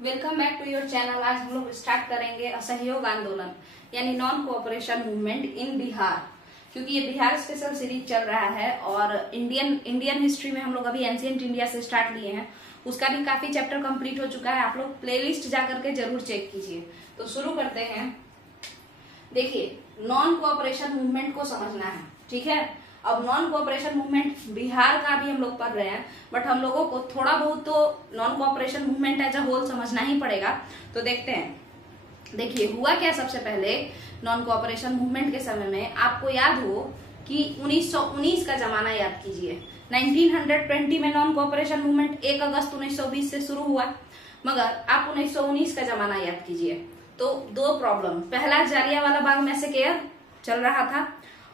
Welcome back to your channel. आज हम लोग स्टार्ट करेंगे असहयोग आंदोलन यानी non cooperation movement in Bihar, क्योंकि ये बिहार स्पेशल सीरीज चल रहा है और इंडियन हिस्ट्री में हम लोग अभी एंशिएंट इंडिया से स्टार्ट लिए हैं। उसका भी काफी चैप्टर कंप्लीट हो चुका है। आप लोग प्लेलिस्ट जाकर के जरूर चेक कीजिए। तो शुरू करते हैं। देखिए, नॉन कोऑपरेशन मूवमेंट को समझना है, ठीक है। अब नॉन कोऑपरेशन मूवमेंट बिहार का भी हम लोग पढ़ रहे हैं, बट हम लोगों को थोड़ा बहुत तो non cooperation movement as a whole समझना ही पड़ेगा। तो देखते हैं। देखिए, हुआ क्या सबसे पहले नॉन कोऑपरेशन मूवमेंट के समय में, आपको याद हो कि 1919 का जमाना याद कीजिए। 1920 में नॉन कोऑपरेशन मूवमेंट 1 अगस्त 1920 से शुरू हुआ, मगर आप 1919 का जमाना याद कीजिए तो दो प्रॉब्लम। पहला, जालियांवाला बाग मैसेकेयर चल रहा था,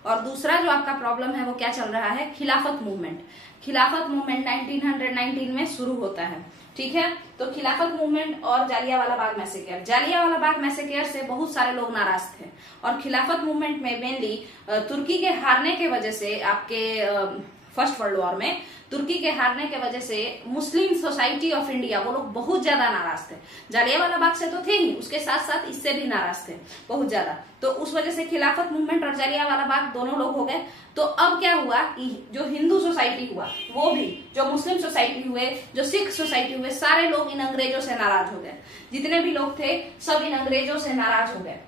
और दूसरा जो आपका प्रॉब्लम है वो क्या चल रहा है, खिलाफत मूवमेंट। खिलाफत मूवमेंट 1919 में शुरू होता है, ठीक है। तो खिलाफत मूवमेंट और जालियांवाला बाग मैसेकेयर, जालियांवाला बाग मैसेकेयर से बहुत सारे लोग नाराज थे, और खिलाफत मूवमेंट में मेनली तुर्की के हारने के वजह से, आपके फर्स्ट वर्ल्ड वॉर में तुर्की के हारने के वजह से मुस्लिम सोसाइटी ऑफ इंडिया वो लोग बहुत ज्यादा नाराज थे। जालियांवाला बाग से तो थे ही, उसके साथ साथ इससे भी नाराज थे बहुत ज्यादा। तो उस वजह से खिलाफत मूवमेंट और जालियांवाला बाग दोनों लोग हो गए। तो अब क्या हुआ कि जो हिंदू सोसाइटी हुआ वो भी, जो मुस्लिम सोसाइटी हुए, जो सिख सोसाइटी हुए, सारे लोग इन अंग्रेजों से नाराज हो गए। जितने भी लोग थे सब इन अंग्रेजों से नाराज हो गए।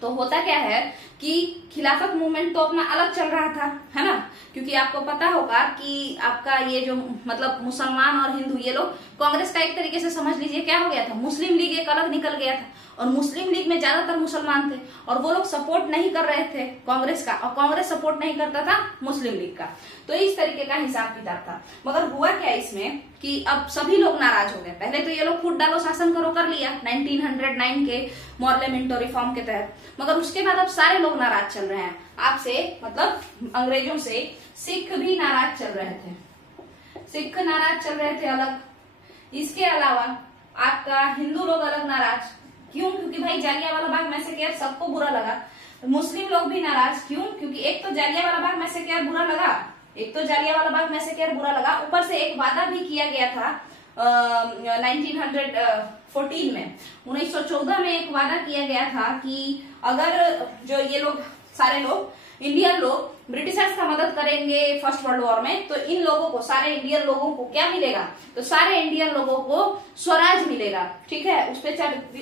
तो होता क्या है कि खिलाफत मूवमेंट तो अपना अलग चल रहा था, है ना, क्योंकि आपको पता होगा कि आपका ये जो मतलब मुसलमान और हिंदू, ये लोग कांग्रेस का एक तरीके से समझ लीजिए क्या हो गया था, मुस्लिम लीग एक अलग निकल गया था। और मुस्लिम लीग में ज्यादातर मुसलमान थे और वो लोग सपोर्ट नहीं कर रहे थे कांग्रेस का, और कांग्रेस सपोर्ट नहीं करता था मुस्लिम लीग का। तो इस तरीके का हिसाब किताब था। मगर हुआ क्या इसमें कि अब सभी लोग नाराज हो गए। पहले तो ये लोग फूट डालो शासन करो कर लिया 1909 के मॉर्ले मिंटो रिफॉर्म के तहत, मगर उसके बाद अब सारे लोग नाराज चल रहे हैं आपसे, मतलब अंग्रेजों से। सिख भी नाराज चल रहे थे, सिख नाराज चल रहे थे अलग। इसके अलावा आपका हिंदू लोग अलग नाराज। क्यों? क्योंकि भाई जालियांवाला बाग मैसेकेयर सबको बुरा लगा। मुस्लिम लोग भी नाराज। क्यों? क्योंकि एक तो जालियांवाला बाग मैसेकेयर बुरा लगा, एक तो जालियांवाला बाग मैसेकेयर बुरा लगा, ऊपर से एक वादा भी किया गया था 1914 में, 1914 में एक वादा किया गया था कि अगर जो ये लोग सारे लोग इंडियन लोग ब्रिटिशर्स का मदद करेंगे फर्स्ट वर्ल्ड वॉर में, तो इन लोगों को, सारे इंडियन लोगों को क्या मिलेगा, तो सारे इंडियन लोगों को स्वराज मिलेगा, ठीक है। उस पे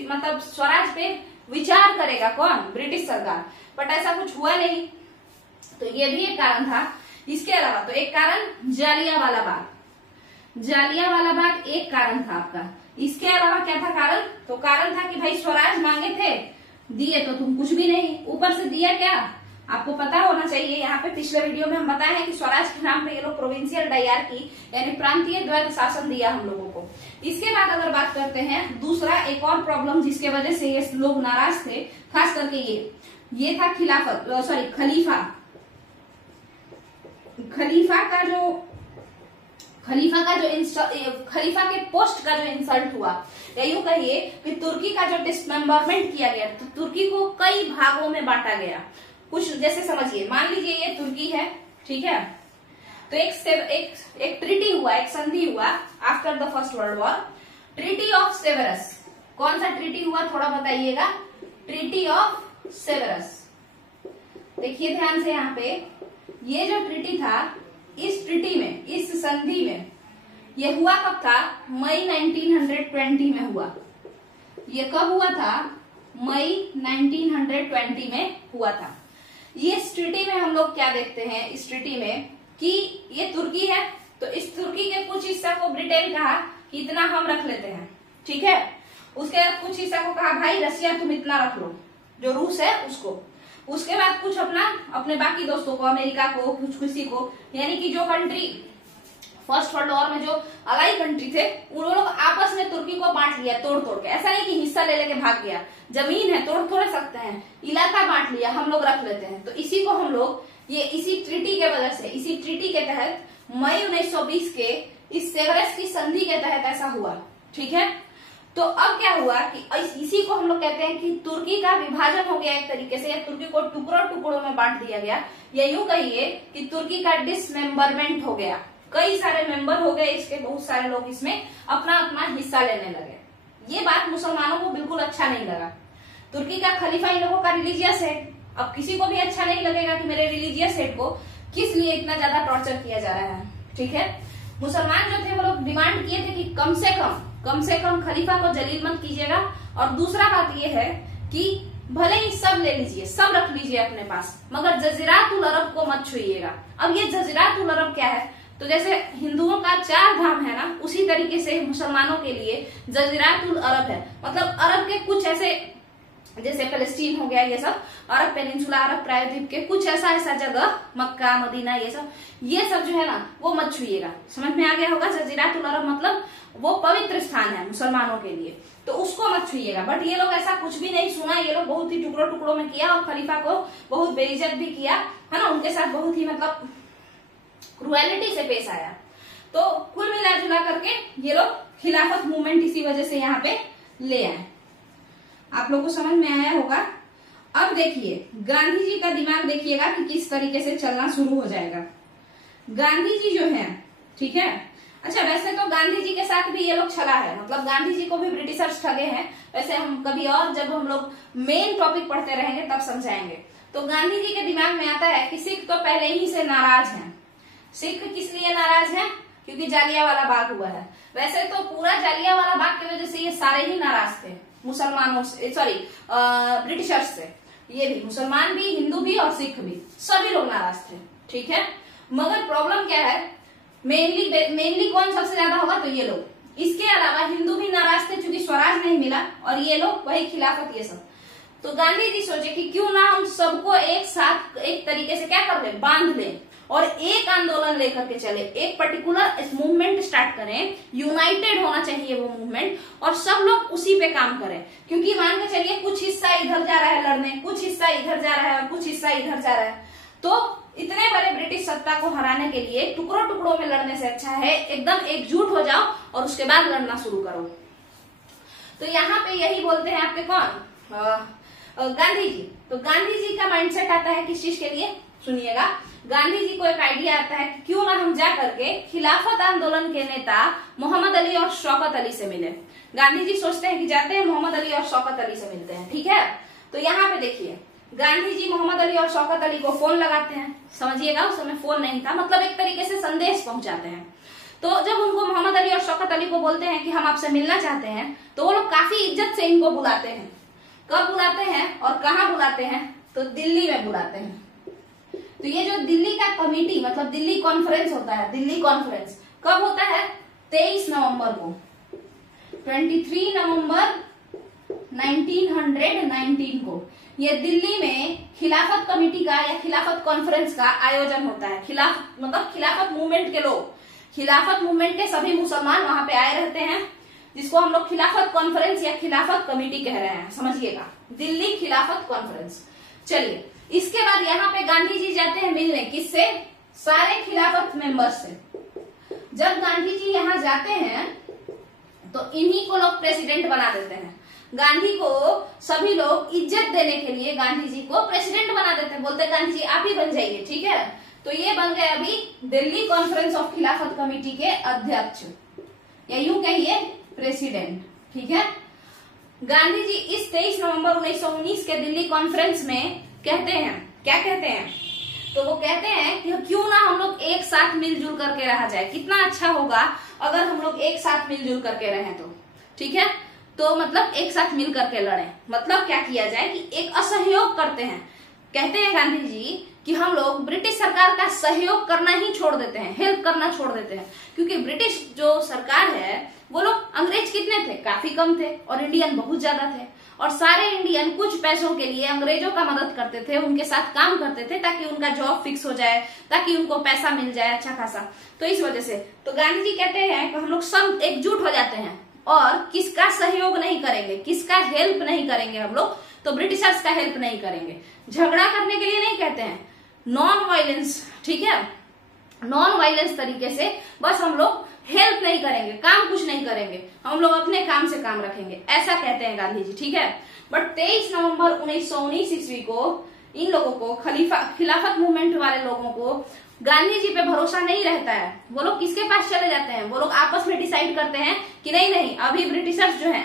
मतलब स्वराज पे विचार करेगा कौन, ब्रिटिश सरकार। बट ऐसा कुछ हुआ नहीं, तो ये भी एक कारण था। इसके अलावा तो एक कारण जालियांवाला बाग, जालियांवाला बाग एक कारण था आपका। इसके अलावा क्या था कारण? तो कारण था कि भाई स्वराज मांगे थे, दिए तो तुम कुछ भी नहीं, ऊपर से दिया क्या आपको पता होना चाहिए। यहाँ पे पिछले वीडियो में हम बताए हैं कि स्वराज के नाम पे ये लोग प्रोविंशियल डायरकी यानी प्रांतीय द्वैत शासन दिया हम लोगों को। इसके बाद अगर बात करते हैं दूसरा एक और प्रॉब्लम जिसके वजह से ये लोग नाराज थे, खास करके ये था खलीफा। खलीफा के पोस्ट का जो इंसल्ट हुआ, या यूं कहिए कि तुर्की का जो डिसमेंबरमेंट किया गया, तो तुर्की को कई भागों में बांटा गया। कुछ जैसे समझिए, मान लीजिए ये तुर्की है, ठीक है, तो एक ट्रीटी हुआ, एक संधि हुआ after the first world war, treaty of Severus. कौन सा ट्रीटी हुआ थोड़ा बताइएगा? Treaty of Severus. देखिए ध्यान से, यहाँ पे ये जो ट्रीटी था, इस ट्रीटी में, इस संधि में, ये हुआ कब था? मई 1920 में हुआ। ये कब हुआ था? मई 1920 में हुआ था। इस ट्रीटी में हम लोग क्या देखते हैं, इस ट्रीटी में कि ये तुर्की है, तो इस तुर्की के कुछ हिस्सा को ब्रिटेन कहा कि इतना हम रख लेते हैं, ठीक है। उसके बाद कुछ हिस्सा को कहा भाई रसिया तुम इतना रख लो, जो रूस है उसको। उसके बाद कुछ अपने बाकी दोस्तों को, अमेरिका को, कुछ किसी को, यानी कि जो कंट्री फर्स्ट वर्ल्ड वॉर में जो अलाई कंट्री थे उन लोग आपस में तुर्की को बांट लिया तोड़ तोड़ के। ऐसा नहीं कि हिस्सा ले लेके भाग गया, जमीन है तोड़ थोड़ सकते हैं, इलाका बांट लिया, हम लोग रख लेते हैं। तो इसी को हम लोग, ये इसी ट्रीटी के वजह से, इसी ट्रीटी के तहत मई 1920 के इस सेवरस की संधि के तहत ऐसा हुआ, ठीक है। तो अब क्या हुआ कि इसी को हम लोग कहते हैं कि तुर्की का विभाजन हो गया एक तरीके से, या तुर्की को टुकड़ों टुकड़ों में बांट दिया गया, या यूं कहिए कि तुर्की का डिसमेंबरमेंट हो गया। कई सारे मेंबर हो गए इसके, बहुत सारे लोग इसमें अपना अपना हिस्सा लेने लगे। ये बात मुसलमानों को बिल्कुल अच्छा नहीं लगा। तुर्की का खलीफा इन लोगों का रिलीजियस हेड, अब किसी को भी अच्छा नहीं लगेगा कि मेरे रिलीजियस हेड को किस लिए इतना ज्यादा टॉर्चर किया जा रहा है। ठीक है, मुसलमान जो थे वो लोग डिमांड किए थे कि कम से कम खलीफा को जलील मत कीजिएगा, और दूसरा बात ये है कि भले ही सब ले लीजिए, सब रख लीजिए अपने पास, मगर जजीरातुल अरब को मत छुइएगा। अब ये जजीरातुल अरब क्या है, तो जैसे हिंदुओं का 4 धाम है ना, उसी तरीके से मुसलमानों के लिए जजीरातुल अरब है। मतलब अरब के कुछ ऐसे, जैसे फलस्तीन हो गया, ये सब अरब पेनिनसुला, अरब प्रायद्वीप के कुछ ऐसा जगह, मक्का मदीना, ये सब जो है ना वो मत छुइएगा। समझ में आ गया होगा, जजीरातुल अरब मतलब वो पवित्र स्थान है मुसलमानों के लिए, तो उसको मत छुइएगा। बट ये लोग ऐसा कुछ भी नहीं सुना, ये लोग बहुत ही टुकड़ों टुकड़ों में किया और खलीफा को बहुत बेइज्जत भी किया, है ना, उनके साथ बहुत ही मतलब क्रुएलिटी से पेश आया। तो कुल मिला जुला करके ये लोग खिलाफत मूवमेंट इसी वजह से यहाँ पे ले आए। आप लोग को समझ में आया होगा। अब देखिए गांधी जी का दिमाग देखिएगा कि किस तरीके से चलना शुरू हो जाएगा। गांधी जी जो है, ठीक है, अच्छा वैसे तो गांधी जी के साथ भी ये लोग छला है, मतलब गांधी जी को भी ब्रिटिशर्स ठगे हैं। वैसे हम कभी और जब हम लोग मेन टॉपिक पढ़ते रहेंगे तब समझाएंगे। तो गांधी जी के दिमाग में आता है कि सिख तो पहले ही से नाराज हैं। सिख किस लिए नाराज हैं? क्योंकि जालियांवाला बाग हुआ है। वैसे तो पूरा जालियांवाला बाग की वजह से ये सारे ही नाराज थे मुसलमानों से, सॉरी ब्रिटिशर्स से। ये भी मुसलमान भी, हिंदू भी और सिख भी, सभी लोग नाराज थे। ठीक है, मगर प्रॉब्लम क्या है, मेनली कौन सबसे ज्यादा होगा, तो ये लोग। इसके अलावा हिंदू भी नाराज थे क्योंकि स्वराज नहीं मिला, और ये लोग वही खिलाफत, ये सब। तो गांधी जी सोचे कि क्यों ना हम सबको एक साथ एक तरीके से क्या कर ले, बांध लें और एक आंदोलन लेकर के चले, एक पर्टिकुलर मूवमेंट स्टार्ट करें। यूनाइटेड होना चाहिए वो मूवमेंट, और सब लोग उसी पे काम करें। क्योंकि मान के चलिए कुछ हिस्सा इधर जा रहा है लड़ने, कुछ हिस्सा इधर जा रहा है और कुछ हिस्सा इधर जा रहा है, तो इतने बड़े ब्रिटिश सत्ता को हराने के लिए टुकड़ों टुकड़ों में लड़ने से अच्छा है एकदम एकजुट हो जाओ और उसके बाद लड़ना शुरू करो। तो यहाँ पे यही बोलते हैं आपके कौन, गांधी जी। तो गांधी जी का माइंडसेट आता है किस चीज के लिए, सुनिएगा। गांधी जी को एक आइडिया आता है कि क्यों ना हम जा करके खिलाफत आंदोलन के नेता मोहम्मद अली और शौकत अली से मिले। गांधी जी सोचते हैं कि जाते हैं मोहम्मद अली और शौकत अली से मिलते हैं। ठीक है, तो यहाँ पे देखिए गांधी जी मोहम्मद अली और शौकत अली को फोन लगाते हैं। समझिएगा, उस समय फोन नहीं था, मतलब एक तरीके से संदेश पहुंचाते हैं। तो जब उनको मोहम्मद अली और शौकत अली को बोलते हैं कि हम आपसे मिलना चाहते हैं, तो वो लोग काफी इज्जत से इनको बुलाते हैं। कब बुलाते हैं और कहाँ बुलाते हैं, तो दिल्ली में बुलाते हैं। तो ये जो दिल्ली का कमेटी, मतलब दिल्ली कॉन्फ्रेंस होता है, दिल्ली कॉन्फ्रेंस कब होता है, 23 नवंबर को, 23 नवंबर 1919 को ये दिल्ली में खिलाफत कमेटी का या खिलाफत कॉन्फ्रेंस का आयोजन होता है। मतलब खिलाफत मूवमेंट के लोग, खिलाफत मूवमेंट के सभी मुसलमान वहां पे आए रहते हैं, जिसको हम लोग खिलाफत कॉन्फ्रेंस या खिलाफत कमेटी कह रहे हैं। समझिएगा, दिल्ली खिलाफत कॉन्फ्रेंस। चलिए, इसके बाद यहाँ पे गांधी जी जाते हैं मिलने, किससे, सारे खिलाफत मेंबर्स से। जब गांधी जी यहाँ जाते हैं तो इन्हीं को लोग प्रेसिडेंट बना देते हैं। गांधी को सभी लोग इज्जत देने के लिए गांधी जी को प्रेसिडेंट बना देते हैं, बोलते हैं गांधी जी आप ही बन जाइए। ठीक है, तो ये बन गए अभी दिल्ली कॉन्फ्रेंस ऑफ खिलाफत कमेटी के अध्यक्ष, या यूं कहिए प्रेसिडेंट। ठीक है, गांधी जी इस 23 नवंबर 1919 के दिल्ली कॉन्फ्रेंस में कहते हैं, क्या कहते हैं, तो वो कहते हैं कि क्यों ना हम लोग एक साथ मिलजुल करके रहा जाए, कितना अच्छा होगा अगर हम लोग एक साथ मिलजुल करके रहें। तो ठीक है, तो मतलब एक साथ मिल करके लड़ें। मतलब क्या किया जाए कि एक असहयोग करते हैं। कहते हैं गांधी जी कि हम लोग ब्रिटिश सरकार का सहयोग करना ही छोड़ देते हैं, हेल्प करना छोड़ देते हैं, क्योंकि ब्रिटिश जो सरकार है वो लोग, अंग्रेज कितने थे, काफी कम थे, और इंडियन बहुत ज्यादा थे, और सारे इंडियन कुछ पैसों के लिए अंग्रेजों का मदद करते थे, उनके साथ काम करते थे ताकि उनका जॉब फिक्स हो जाए, ताकि उनको पैसा मिल जाए अच्छा खासा। तो इस वजह से तो गांधी जी कहते हैं कि हम लोग सब एकजुट हो जाते हैं और किसका सहयोग नहीं करेंगे, किसका हेल्प नहीं करेंगे हम लोग, तो ब्रिटिशर्स का हेल्प नहीं करेंगे। झगड़ा करने के लिए नहीं कहते हैं, नॉन वायलेंस। ठीक है, नॉन वायलेंस तरीके से बस हम लोग हेल्प नहीं करेंगे, काम कुछ नहीं करेंगे, हम लोग अपने काम से काम रखेंगे, ऐसा कहते हैं गांधी जी। ठीक है, बट 23 नवंबर 1919 ईस्वी को इन लोगों को, खिलाफत मूवमेंट वाले लोगों को गांधी जी पे भरोसा नहीं रहता है, वो लोग किसके पास चले जाते हैं, वो लोग आपस में डिसाइड करते हैं कि नहीं नहीं अभी ब्रिटिशर्स जो है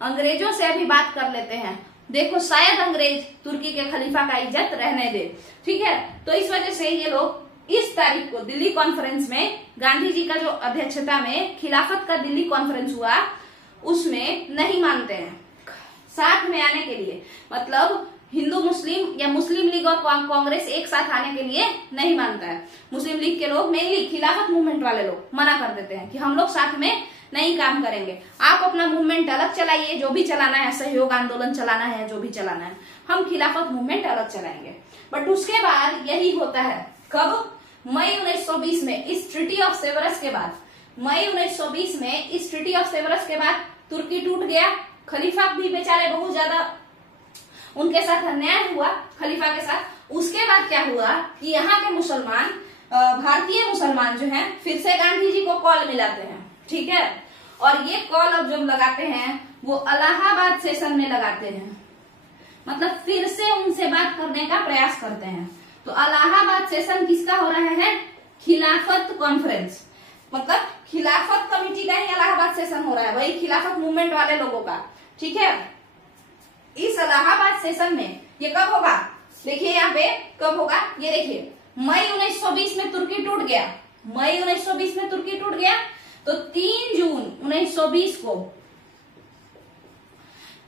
अंग्रेजों से अभी बात कर लेते हैं, देखो शायद अंग्रेज तुर्की के खलीफा का इज्जत रहने दे, ठीक है। तो इस वजह से ये लोग इस तारीख को दिल्ली कॉन्फ्रेंस में गांधी जी का जो अध्यक्षता में खिलाफत का दिल्ली कॉन्फ्रेंस हुआ उसमें नहीं मानते हैं, साथ में आने के लिए, मतलब हिंदू मुस्लिम या मुस्लिम लीग और कांग्रेस एक साथ आने के लिए नहीं मानता है। मुस्लिम लीग के लोग, मेनली खिलाफत मूवमेंट वाले लोग मना कर देते हैं कि हम लोग साथ में नहीं काम करेंगे, आप अपना मूवमेंट अलग चलाइए, जो भी चलाना है, सहयोग आंदोलन चलाना है, जो भी चलाना है, हम खिलाफत मूवमेंट अलग चलाएंगे। बट उसके बाद यही होता है, कब, मई 1920 में इस ट्रीटी ऑफ सेवरस के बाद, मई 1920 में इस ट्रीटी ऑफ सेवरस के बाद तुर्की टूट गया, खलीफा भी बेचारे बहुत ज्यादा उनके साथ अन्याय हुआ खलीफा के साथ। उसके बाद क्या हुआ कि यहाँ के मुसलमान, भारतीय मुसलमान जो हैं, फिर से गांधी जी को कॉल मिलाते हैं, ठीक है। और ये कॉल अब जब लगाते हैं वो इलाहाबाद सेशन में लगाते हैं, मतलब फिर से उनसे बात करने का प्रयास करते हैं। तो इलाहाबाद सेशन किसका हो रहा है, खिलाफत कॉन्फ्रेंस, मतलब खिलाफत कमेटी का ही इलाहाबाद सेशन हो रहा है, वही खिलाफत मूवमेंट वाले लोगों का, ठीक है। इस इलाहाबाद सेशन में ये कब होगा, देखिए यहाँ पे कब होगा, ये देखिए मई 1920 में तुर्की टूट गया, मई 1920 में तुर्की टूट गया, तो 3 जून 1920 को,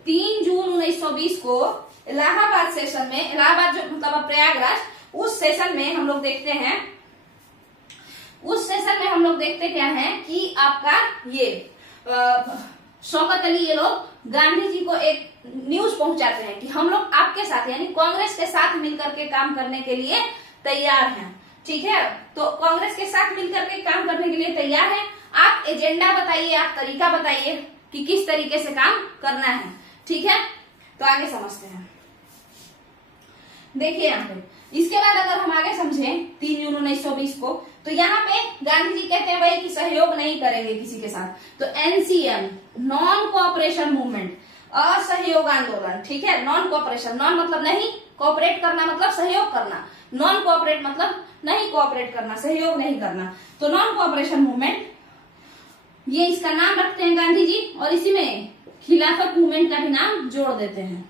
3 जून 1920 को इलाहाबाद सेशन में, इलाहाबाद जो मतलब प्रयागराज, उस सेशन में हम लोग देखते हैं, उस सेशन में हम लोग देखते क्या है कि आपका ये शौकत अली, ये लोग गांधी जी को एक न्यूज पहुंचाते हैं कि हम लोग आपके साथ यानी कांग्रेस के साथ मिलकर के काम करने के लिए तैयार हैं, ठीक है। तो कांग्रेस के साथ मिलकर के काम करने के लिए तैयार हैं, आप एजेंडा बताइए, आप तरीका बताइए कि किस तरीके से काम करना है, ठीक है। तो आगे समझते हैं, देखिए यहाँ पे इसके बाद अगर हम आगे समझे 3 जून 1920 को, तो यहाँ पे गांधी जी कहते हैं भाई कि सहयोग नहीं करेंगे किसी के साथ, तो एनसीएम, नॉन कोऑपरेशन मूवमेंट, असहयोग आंदोलन, ठीक है। नॉन कोऑपरेशन, नॉन मतलब नहीं, कोऑपरेट करना मतलब सहयोग करना, नॉन कोऑपरेट मतलब नहीं कोऑपरेट करना, सहयोग नहीं करना, तो नॉन कोऑपरेशन मूवमेंट, ये इसका नाम रखते हैं गांधी जी, और इसी में खिलाफत मूवमेंट का भी नाम जोड़ देते हैं।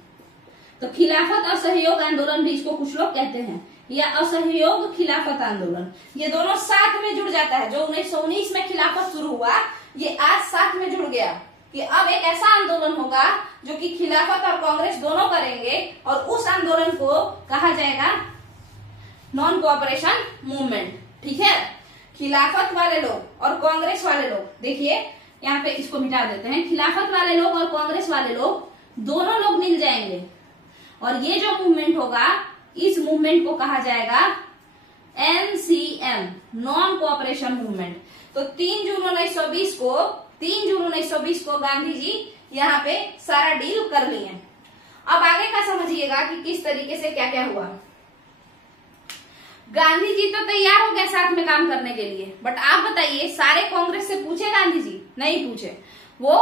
तो खिलाफत असहयोग आंदोलन भी इसको कुछ लोग कहते हैं, या असहयोग खिलाफत आंदोलन, ये दोनों साथ में जुड़ जाता है। जो 1919 में खिलाफत शुरू हुआ, ये आज साथ में जुड़ गया कि अब एक ऐसा आंदोलन होगा जो कि खिलाफत और कांग्रेस दोनों करेंगे, और उस आंदोलन को कहा जाएगा नॉन कोऑपरेशन मूवमेंट, ठीक है। खिलाफत वाले लोग और कांग्रेस वाले लोग, देखिए यहाँ पे इसको मिटा देते हैं, खिलाफत वाले लोग और कांग्रेस वाले लोग दोनों लोग मिल जाएंगे, और ये जो मूवमेंट होगा, इस मूवमेंट को कहा जाएगा एनसीएम, नॉन कोऑपरेशन मूवमेंट। तो 3 जून 1920 को गांधी जी यहाँ पे सारा डील कर लिए। अब आगे का समझिएगा कि किस तरीके से क्या क्या हुआ। गांधी जी तो तैयार हो गए साथ में काम करने के लिए, बट आप बताइए सारे कांग्रेस से पूछे गांधी जी? नहीं पूछे, वो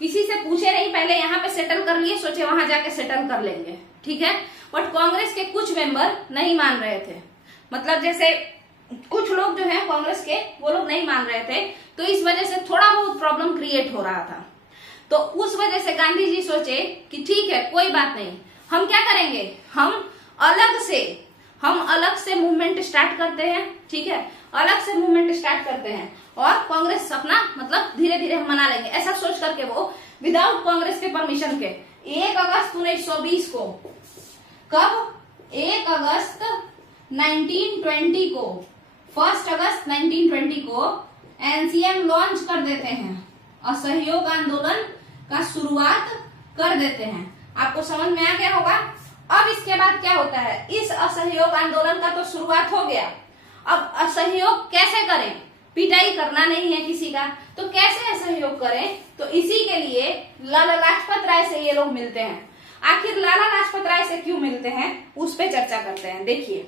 किसी से पूछे नहीं, पहले यहाँ पे सेटल कर लिए, सोचे वहां जाके सेटल कर लेंगे, ठीक है। बट कांग्रेस के कुछ मेंबर नहीं मान रहे थे, मतलब जैसे कुछ लोग जो है कांग्रेस के, वो लोग नहीं मान रहे थे, तो इस वजह से थोड़ा बहुत प्रॉब्लम क्रिएट हो रहा था। तो उस वजह से गांधी जी सोचे कि ठीक है कोई बात नहीं, हम क्या करेंगे, हम अलग से मूवमेंट स्टार्ट करते हैं, ठीक है, अलग से मूवमेंट स्टार्ट करते हैं, और कांग्रेस अपना मतलब धीरे धीरे हम मना लेंगे, ऐसा सोच करके वो विदाउट कांग्रेस के परमिशन के 1 अगस्त 1920 को, कब, 1 अगस्त 1920 को, 1 अगस्त 1920 को एनसीएम लॉन्च कर देते हैं, असहयोग आंदोलन का शुरुआत कर देते हैं। आपको समझ में आ गया होगा। अब इसके बाद क्या होता है, इस असहयोग आंदोलन का तो शुरुआत हो गया, अब असहयोग कैसे करें, पिटाई करना नहीं है किसी का, तो कैसे असहयोग करें, तो इसी के लिए लाला लाजपत राय से ये लोग मिलते हैं। आखिर लाला लाजपत राय से क्यों मिलते हैं, उस पे चर्चा करते हैं। देखिए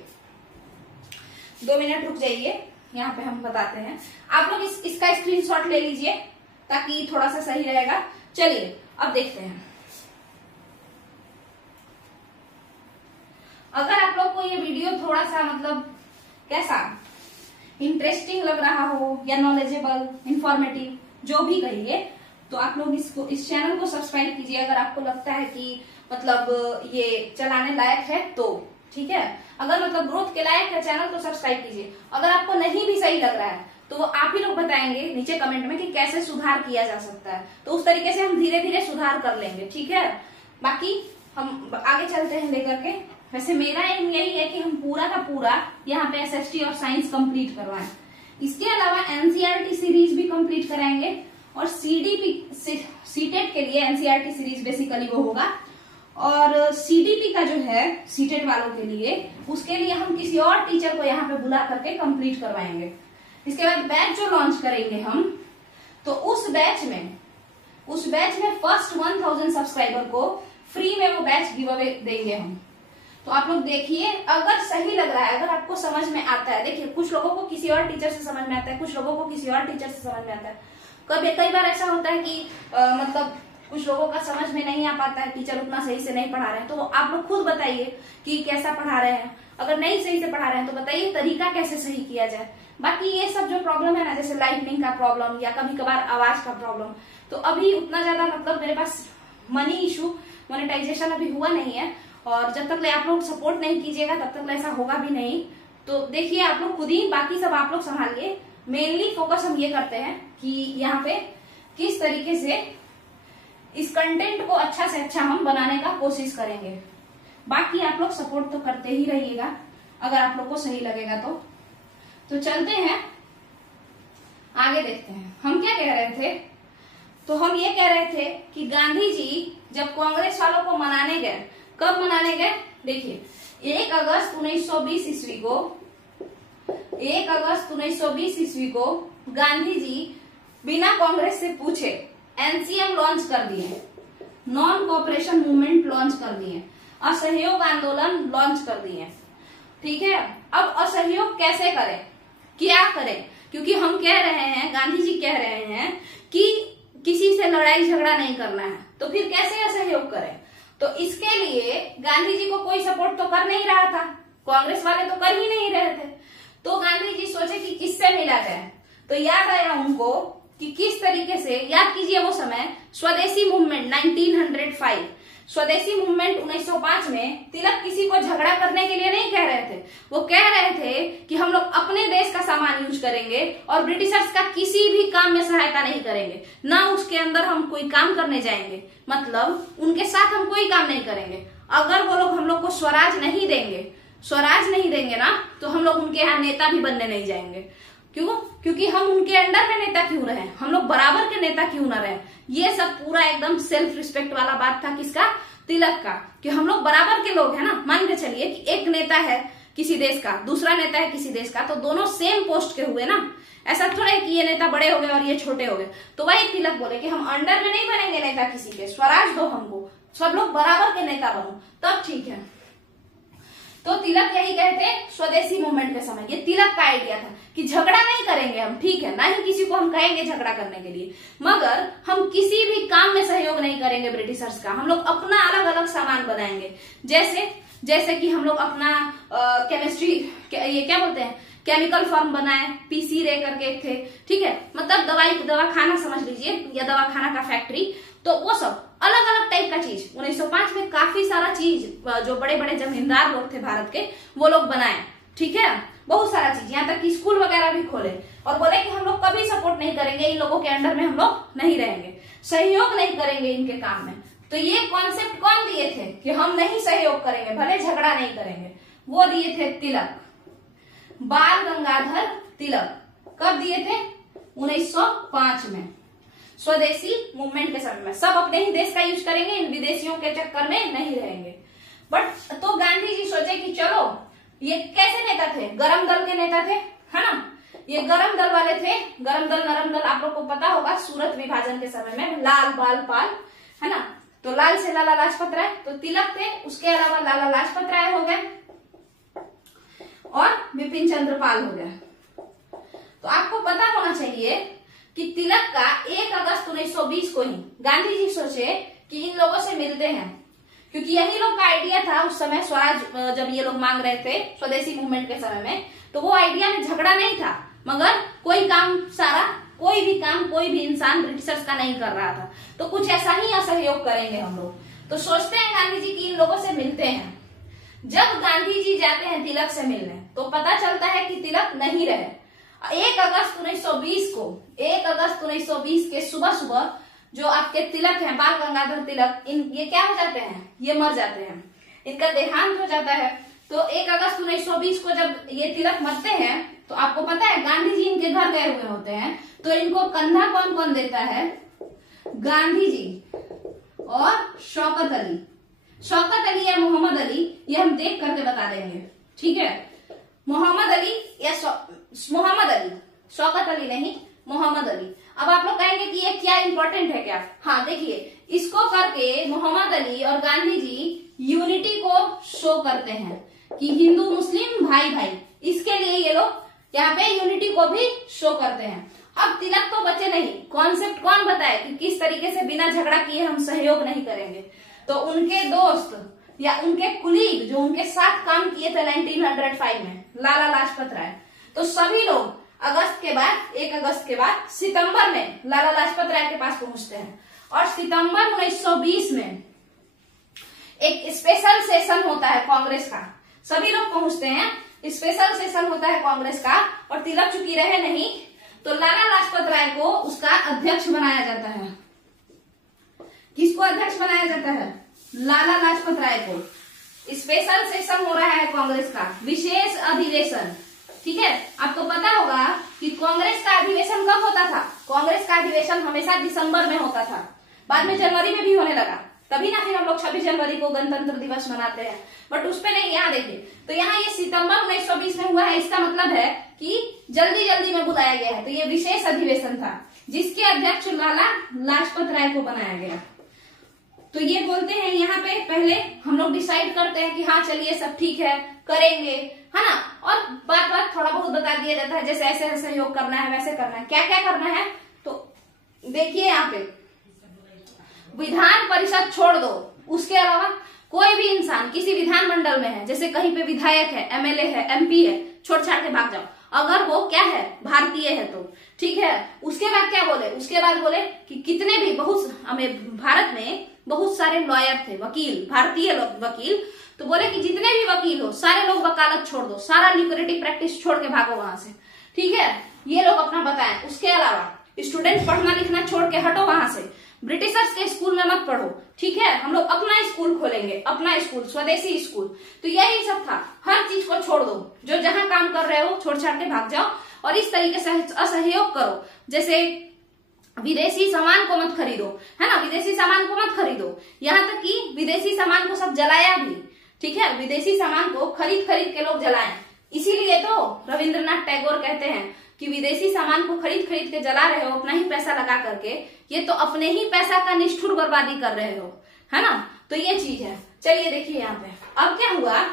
2 मिनट रुक जाइए, यहाँ पे हम बताते हैं, आप लोग इसका स्क्रीनशॉट ले लीजिए ताकि थोड़ा सा सही रहेगा। चलिए अब देखते हैं। अगर आप लोग को ये वीडियो थोड़ा सा मतलब कैसा, इंटरेस्टिंग लग रहा हो या नॉलेजेबल, इंफॉर्मेटिव, जो भी कहिए, तो आप लोग इस चैनल को सब्सक्राइब कीजिए अगर आपको लगता है कि मतलब ये चलाने लायक है तो, ठीक है। अगर मतलब ग्रोथ के लायक है चैनल तो सब्सक्राइब कीजिए। अगर आपको नहीं भी सही लग रहा है तो आप ही लोग बताएंगे नीचे कमेंट में कि कैसे सुधार किया जा सकता है, तो उस तरीके से हम धीरे धीरे सुधार कर लेंगे, ठीक है। बाकी हम आगे चलते हैं लेकर के। वैसे मेरा एम यही है कि हम पूरा का पूरा यहाँ पे एसएसटी और साइंस कंप्लीट करवाएं। इसके अलावा एनसीईआरटी सीरीज भी कंप्लीट कराएंगे और सीटेट के लिए एनसीईआरटी सीरीज बेसिकली वो होगा, और सीडीपी का जो है सीटेट वालों के लिए, उसके लिए हम किसी और टीचर को यहाँ पे बुला करके कंप्लीट करवाएंगे। इसके बाद बैच जो लॉन्च करेंगे हम, तो उस बैच में फर्स्ट 1000 सब्सक्राइबर को फ्री में वो बैच गिव अवे देंगे हम। तो आप लोग देखिए, अगर सही लग रहा है, अगर आपको समझ में आता है, देखिए कुछ लोगों को किसी और टीचर से समझ में आता है, कुछ लोगों को किसी और टीचर से समझ में आता है। कई बार ऐसा होता है कि मतलब कुछ लोगों का समझ में नहीं आ पाता है, टीचर उतना सही से नहीं पढ़ा रहे हैं, तो आप लोग खुद बताइए कि कैसा पढ़ा रहे हैं। अगर नहीं सही से पढ़ा रहे हैं तो बताइए तरीका कैसे सही किया जाए। बाकी ये सब जो प्रॉब्लम है ना, जैसे लाइटनिंग का प्रॉब्लम या कभी कभार आवाज का प्रॉब्लम, तो अभी उतना ज्यादा मतलब मेरे पास मनी इशू, मोनेटाइजेशन अभी हुआ नहीं है, और जब तक आप लोग सपोर्ट नहीं कीजिएगा तब तक ऐसा होगा भी नहीं। तो देखिए आप लोग खुद ही, बाकी सब आप लोग संभालिए। मेनली फोकस हम ये करते हैं कि यहाँ पे किस तरीके से इस कंटेंट को अच्छा से अच्छा हम बनाने का कोशिश करेंगे। बाकी आप लोग सपोर्ट तो करते ही रहिएगा अगर आप लोग को सही लगेगा तो चलते हैं आगे, देखते हैं हम क्या कह रहे थे। तो हम ये कह रहे थे कि गांधी जी जब कांग्रेस वालों को मनाने गए, कब मनाने गए, देखिए 1 अगस्त 1920 ईस्वी को, 1 अगस्त 1920 ईस्वी को गांधी जी बिना कांग्रेस से पूछे एनसीएम लॉन्च कर दिए, नॉन कोऑपरेशन मूवमेंट लॉन्च कर दिए, असहयोग आंदोलन लॉन्च कर दिए, ठीक है। अब असहयोग कैसे करें, क्या करें, क्योंकि हम कह रहे हैं, गांधी जी कह रहे हैं कि किसी से लड़ाई झगड़ा नहीं करना है, तो फिर कैसे असहयोग करें। तो इसके लिए गांधी जी को कोई सपोर्ट तो कर नहीं रहा था, कांग्रेस वाले तो कर ही नहीं रहे थे, तो गांधी जी सोचे कि किससे मिला जाए। तो याद आया उनको कि किस तरीके से, याद कीजिए वो समय स्वदेशी मूवमेंट 1905, स्वदेशी मूवमेंट 1905 में तिलक किसी को झगड़ा करने के लिए नहीं कह रहे थे, वो कह रहे थे कि हम लोग अपने देश का सामान यूज करेंगे और ब्रिटिशर्स का किसी भी काम में सहायता नहीं करेंगे, ना उसके अंदर हम कोई काम करने जाएंगे, मतलब उनके साथ हम कोई काम नहीं करेंगे। अगर वो लोग हम लोग को स्वराज नहीं देंगे ना, तो हम लोग उनके यहाँ नेता भी बनने नहीं जाएंगे। क्यों? क्योंकि हम उनके अंडर में नेता क्यों रहे, हम लोग बराबर के नेता क्यों ना रहे। ये सब पूरा एकदम सेल्फ रिस्पेक्ट वाला बात था, किसका, तिलक का, कि हम लोग बराबर के लोग हैं ना। मान के चलिए कि एक नेता है किसी देश का, दूसरा नेता है किसी देश का, तो दोनों सेम पोस्ट के हुए ना। ऐसा थोड़ा है कि ये नेता बड़े हो गए और ये छोटे हो गए। तो वही तिलक बोले कि हम अंडर में नहीं बनेंगे नेता किसी के, स्वराज दो हमको, सब लोग बराबर के नेता बनो तब ठीक है। तो तिलक यही कहते स्वदेशी मूवमेंट के समय, ये तिलक का आइडिया था कि झगड़ा नहीं करेंगे हम, ठीक है, ना ही किसी को हम कहेंगे झगड़ा करने के लिए, मगर हम किसी भी काम में सहयोग नहीं करेंगे ब्रिटिशर्स का। हम लोग अपना अलग अलग सामान बनाएंगे, जैसे कि हम लोग अपना केमिस्ट्री, ये क्या बोलते हैं, केमिकल फॉर्म बनाए, पीसी रे करके थे, ठीक है, मतलब दवाखाना समझ लीजिए, या दवाखाना का फैक्ट्री, तो वो सब अलग अलग टाइप का चीज 1905 में काफी सारा चीज जो बड़े बड़े जमींदार लोग थे भारत के, वो लोग बनाए, ठीक है, बहुत सारा चीज, यहाँ तक कि स्कूल वगैरह भी खोले, और बोले कि हम लोग कभी सपोर्ट नहीं करेंगे, इन लोगों के अंडर में हम लोग नहीं रहेंगे, सहयोग नहीं करेंगे इनके काम में। तो ये कॉन्सेप्ट कौन दिए थे कि हम नहीं सहयोग करेंगे, भले झगड़ा नहीं करेंगे, वो दिए थे तिलक, बाल गंगाधर तिलक। कब दिए थे? 1905 में, स्वदेशी मूवमेंट के समय में। सब अपने ही देश का यूज करेंगे, इन विदेशियों के चक्कर में नहीं रहेंगे। बट तो गांधी जी सोचे कि चलो, ये कैसे नेता थे, गरम दल के नेता थे, है ना, ये गरम दल वाले थे। गरम दल नरम दल आप लोग को पता होगा, सूरत विभाजन के समय में लाल बाल पाल, है ना, तो लाल से लाला लाजपत राय, तो तिलक थे, उसके अलावा लाला लाजपत राय हो गए और बिपिन चंद्र पाल हो गया। तो आपको पता होना चाहिए कि तिलक का 1 अगस्त 1920 को ही गांधी जी सोचे कि इन लोगों से मिलते हैं, क्योंकि यही लोग का आइडिया था उस समय स्वराज जब ये लोग मांग रहे थे स्वदेशी मूवमेंट के समय में, तो वो आइडिया में झगड़ा नहीं था, मगर कोई भी काम कोई भी इंसान ब्रिटिशर्स का नहीं कर रहा था। तो कुछ ऐसा ही असहयोग करेंगे हम लोग। तो सोचते हैं गांधी जी की इन लोगों से मिलते हैं। जब गांधी जी जाते हैं तिलक से मिलने तो पता चलता है कि तिलक नहीं रहे। 1 अगस्त 1920 के सुबह सुबह जो आपके तिलक हैं, बाल गंगाधर तिलक, ये क्या हो जाते हैं, ये मर जाते हैं, इनका देहांत हो जाता है। तो 1 अगस्त 1920 को जब ये तिलक मरते हैं तो आपको पता है गांधी जी इनके घर गए हुए होते हैं, तो इनको कंधा कौन कौन देता है, गांधी जी और शौकत अली। शौकत अली या मोहम्मद अली, ये हम देख करके बता देंगे, ठीक है। मोहम्मद अली या मोहम्मद अली, शौकत अली नहीं, मोहम्मद अली। अब आप लोग कहेंगे कि ये क्या इंपॉर्टेंट है क्या? हाँ देखिए, इसको करके मोहम्मद अली और गांधी जी यूनिटी को शो करते हैं कि हिंदू मुस्लिम भाई भाई, इसके लिए ये लोग यहाँ पे यूनिटी को भी शो करते हैं। अब तिलक तो बचे नहीं, कॉन्सेप्ट कौन बताए कि किस तरीके से बिना झगड़ा किए हम सहयोग नहीं करेंगे। तो उनके दोस्त या उनके कुलीग जो उनके साथ काम किए थे 1905 में, लाला लाजपत राय, तो सभी लोग 1 अगस्त के बाद सितंबर में लाला लाजपत राय के पास पहुंचते हैं। और सितंबर 1920 में एक स्पेशल सेशन होता है कांग्रेस का, सभी लोग पहुंचते हैं, स्पेशल सेशन होता है कांग्रेस का। और तिलक चूंकि रहे नहीं तो लाला लाजपत राय को उसका अध्यक्ष बनाया जाता है। किसको अध्यक्ष बनाया जाता है? लाला लाजपत राय को। स्पेशल सेशन हो रहा है कांग्रेस का, विशेष अधिवेशन, ठीक है। आपको पता होगा कि कांग्रेस का अधिवेशन कब होता था? कांग्रेस का अधिवेशन हमेशा दिसंबर में होता था, बाद में जनवरी में भी होने लगा, तभी ना फिर हम लोग 26 जनवरी को गणतंत्र दिवस मनाते हैं। बट उस पे नहीं, यहाँ देखिए, तो यहाँ ये सितंबर 1920 में हुआ है, इसका मतलब है कि जल्दी जल्दी में बुलाया गया है। तो ये विशेष अधिवेशन था जिसके अध्यक्ष लाला लाजपत राय को बनाया गया। तो ये बोलते हैं यहाँ पे, पहले हम लोग डिसाइड करते हैं कि हाँ चलिए सब ठीक है, करेंगे, है ना। और बात बात थोड़ा बहुत बता दिया जाता है, जैसे ऐसे सहयोग करना है, वैसे करना है, क्या क्या करना है। तो देखिए यहाँ पे, विधान परिषद छोड़ दो, उसके अलावा कोई भी इंसान किसी विधान मंडल में है, जैसे कहीं पे विधायक है, एमएलए है, एमपी है, छोड़ छाड़ के भाग जाओ, अगर वो क्या है, भारतीय है तो ठीक है। उसके बाद क्या बोले? उसके बाद बोले कि कितने भी भारत में बहुत सारे लॉयर थे, वकील, भारतीय वकील, तो बोले कि जितने भी वकील हो सारे लोग वकालत छोड़ दो, सारा ल्यूक्रेटिव प्रैक्टिस छोड़ के भागो वहां से, ठीक है। ये लोग अपना बताएं। उसके अलावा स्टूडेंट पढ़ना लिखना छोड़ के हटो वहां से, ब्रिटिशर्स के स्कूल में मत पढ़ो, ठीक है। हम लोग अपना स्कूल खोलेंगे, अपना स्कूल, स्वदेशी स्कूल। तो यही सब था, हर चीज को छोड़ दो, जो जहां काम कर रहे हो छोड़ छाड़ के भाग जाओ और इस तरीके से असहयोग करो। जैसे विदेशी सामान को मत खरीदो, है ना, विदेशी सामान को मत खरीदो, यहाँ तक कि विदेशी सामान को सब जलाया भी, ठीक है। विदेशी सामान को खरीद खरीद के लोग जलाएं। इसीलिए तो रविंद्रनाथ टैगोर कहते हैं कि विदेशी सामान को खरीद खरीद के जला रहे हो अपना ही पैसा लगा करके, ये तो अपने ही पैसा का निष्ठुर बर्बादी कर रहे हो, है ना। तो ये चीज है। चलिए देखिए यहाँ पे अब क्या हुआ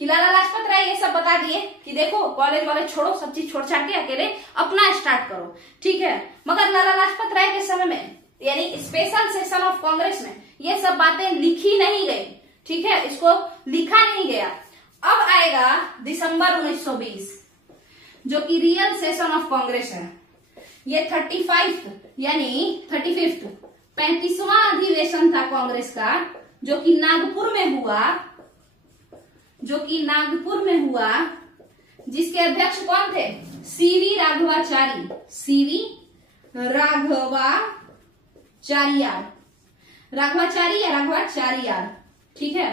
कि लाला लाजपत राय ये सब बता दिए कि देखो कॉलेज वाले छोड़ो, सब चीज छोड़ छाड़ के अकेले अपना स्टार्ट करो, ठीक है। मगर लाला लाजपत राय के समय में, यानी स्पेशल सेशन ऑफ कांग्रेस में, ये सब बातें लिखी नहीं गई, ठीक है, इसको लिखा नहीं गया। अब आएगा दिसंबर 1920 जो कि रियल सेशन ऑफ कांग्रेस है। ये 35वां अधिवेशन था कांग्रेस का, जो कि नागपुर में हुआ, जिसके अध्यक्ष कौन थे? सीवी राघवाचारियार, ठीक है।